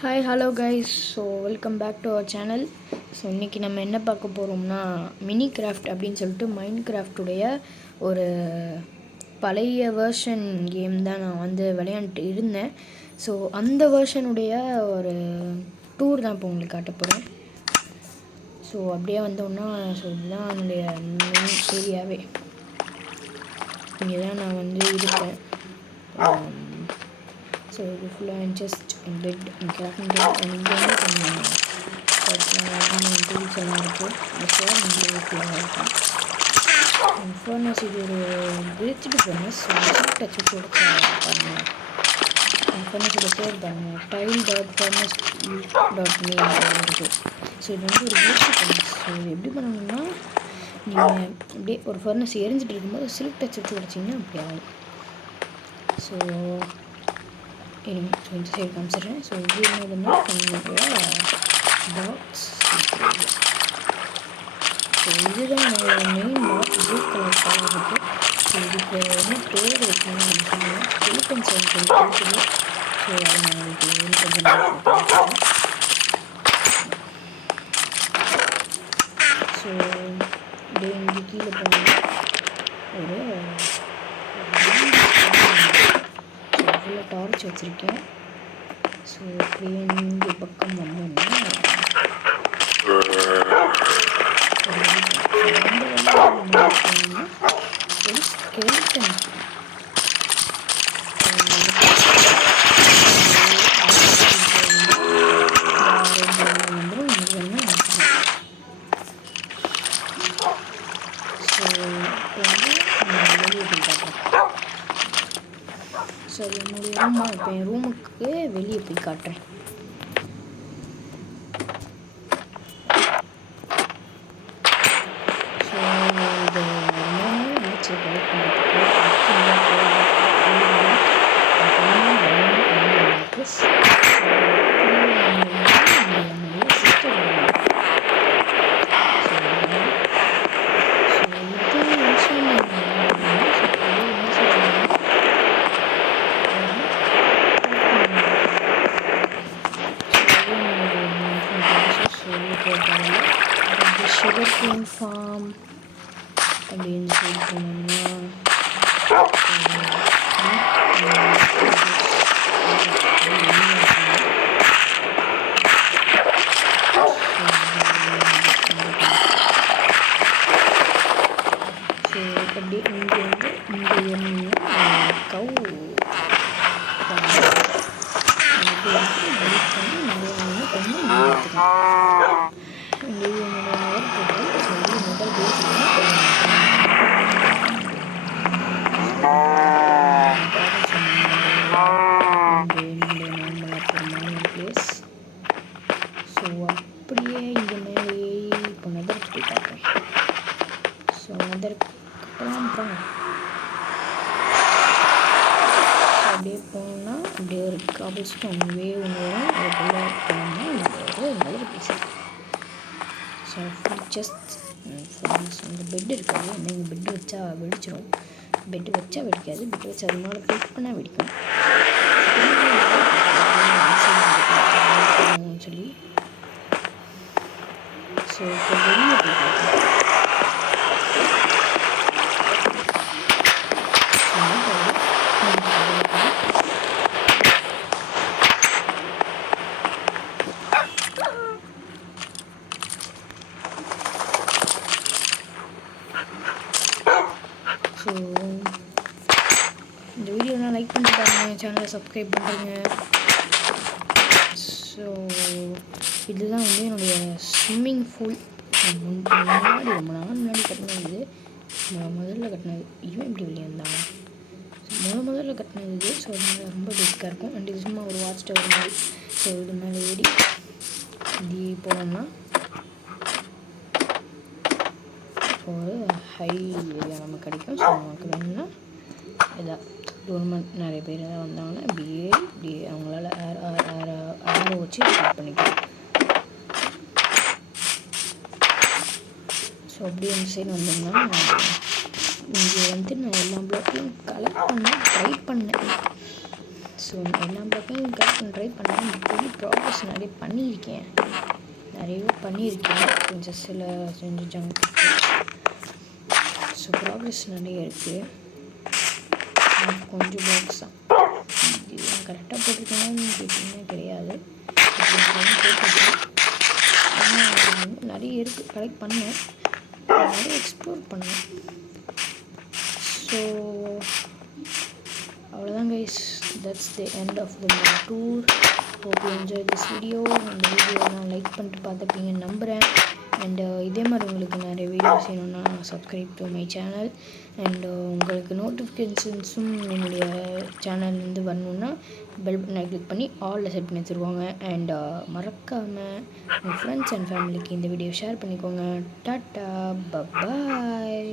Hi hello guys. So welcome back to our channel. So இன்றைக்கி நம்ம என்ன பார்க்க போகிறோம்னா மினி கிராஃப்ட் அப்படின்னு சொல்லிட்டு மைண்ட் கிராஃப்டுடைய ஒரு பழைய வேர்ஷன் கேம் தான் நான் விளையாண்டுட்டு இருந்தேன். ஸோ அந்த வேர்ஷனுடைய ஒரு டூர் தான் இப்போ உங்களுக்கு காட்ட போகிறேன். ஸோ அப்படியே வந்தோம்னா இதுதான் என்னுடைய மெயின் ஏரியாவே. இங்கே தான் நான் இருப்பேன். ஸோ இது ஃபுல்லாக ஜஸ்ட் பெட் கிராஃப்டிங் டேபிள் இங்கே கொஞ்சம் டூல்ஸ் எல்லாம் இருக்குது. இருக்கும் ஃபர்னஸ். இது ஒரு விரிச்சிட்டு ஃபர்னஸ். டச் கொடுத்து பாருங்கள். ஃபர்னஸோட பேர் பாருங்கள், tile.furnace.me இருக்குது. ஸோ இது ஒரு விரிச்சி ஃபர்னஸ். ஸோ இது எப்படி பண்ணணும்னா நீங்கள் அப்படியே ஒரு ஃபர்னஸ் எரிஞ்சிட்டு இருக்கும்போது சில்க் டச் வச்சு உடைச்சிங்கன்னா அப்படி ஆகும். ஸோ இந்த சைடு காமிச்சிடுறேன். ஸோ இது என்னதுன்னா பாக்ஸ். ஸோ இதுதான் என்னோட main box. Blue colour colour இருக்குது. ஸோ இதுக்கு என்ன பேர் வைக்கணும் அப்படின்னு சொன்னால் எலிஃபென்ட் சவுண்ட் இருக்குது. ஸோ அதை நான் உங்களுக்கு கொஞ்சம் ஸோ இதே இங்கே கீழே போனால் ஒரு டார்ச் வச்சுருக்கேன். ஸோ அப்படியே இங்கே பக்கம் வந்தோம்னா ஒரு ஸ்கெல்டன். ஸோ என்னுடைய ரூமாக இப்போ என் ரூமுக்கு வெளியே போய் காட்டுறேன். ஸோ இது நினச்சி கலெக்ட் பண்ணுறதுக்கு சுகர் கேன் ஃபார்ம் அப்படின்னு சொல்லி போனோம்னா அப்படியே இங்கே கவு பிளேஸ். ஸோ அப்படியே இங்கே மேலேயே இப்போ நெதருக்கு போய் பார்க்குறேன். ஸோ நெதருக்கு போகலாம். அப்படியே போனால் அப்படியே ஒரு காபிள் ஸ்டோன் வேவ் ஒன்று வரும். அதுக்குள்ளே போனோம்னா ஒரு நெதர் பீஸ். ஸோ ஜஸ்ட் இந்த பெட் இருக்காது. நீங்கள் பெட்டு வச்சா வெடிச்சிடும். பெட்டு வச்சா வெடிக்காது. பெட்டு வச்சா அது மேலே கிளிக் பண்ணால் வெடிக்கும் சொல்லி. ஸோ இப்போ வெளியே போய் பார்க்கலாம். ஸோ இந்த வீடியோலாம் லைக் பண்ணிட்டு பாருங்க, சேனலை சப்ஸ்கிரைப் பண்ணுறீங்க. ஸோ இதுதான் என்னுடைய ஸ்விம்மிங் பூல். முன்னாடி ரொம்ப நாள் முன்னாடி கட்டினது இது. முதல்ல கட்டினது இவன் இப்படி வெளியே இருந்தாங்க. முதல்ல கட்டினது இது. ஸோ அதனால் ரொம்ப பெஸ்ட்டாக இருக்கும். அண்ட் இது சும்மா ஒரு வாட்ச் டவர் மாதிரி. ஸோ இது மேலே ஏறி இப்படி போனோம்னா ஒரு ஹை ஏரியா நமக்கு கிடைக்கும். ஸோ நமக்கு வேணும்னா இதாக டோர்மெண்ட் நிறைய பேர் எதாவது வந்தாங்கன்னா இப்படி அவங்களால ஆரோ வச்சு ஸ்டார்ட் பண்ணிக்கலாம். ஸோ அப்படியே இந்த சைடு வந்தோம்னா இங்கே நான் எல்லா ப்ளாக்கையும் கலெக்ட் பண்ண ட்ரை பண்ணேன். ஸோ எல்லா பக்கையும் கரெக்ட் பண்ண ட்ரை பண்ணேன். பெரிய ப்ராக்ரஸ் நிறைய பண்ணியிருக்கேன். கொஞ்சம் ஜங்க். ஸோ ப்ராக்ரஸ் நிறைய இருக்குது. கொஞ்சம் பாக்ஸ் தான் இது கரெக்டாக போட்டிருக்கேன்னு கேட்டிங்கன்னா கிடையாது. போட்டிருக்கேன். ஆனால் நிறைய இருக்குது. கலெக்ட் பண்ணேன். நிறைய எக்ஸ்ப்ளோர் பண்ணேன். ஸோ அவ்வளோதான் guys. That's the end of the tour. Hope you enjoy this video. இந்த வீடியோ நான் லைக் பண்ணிட்டு பார்த்துப்பீங்கன்னு நம்புகிறேன். அண்டு இதே மாதிரி உங்களுக்கு நிறைய வீடியோஸ் வேணும்னா subscribe to my channel. And உங்களுக்கு நோட்டிஃபிகேஷன்ஸும் என்னுடைய சேனல்லேருந்து வரணுன்னா பெல் பட்டனை கிளிக் பண்ணி ஆலில் செட் பண்ணி வச்சுருவாங்க. அண்ட் மறக்காமல் உங்கள் ஃப்ரெண்ட்ஸ் அண்ட் ஃபேமிலிக்கு இந்த வீடியோ ஷேர் பண்ணிக்கோங்க. Tata, bye bye.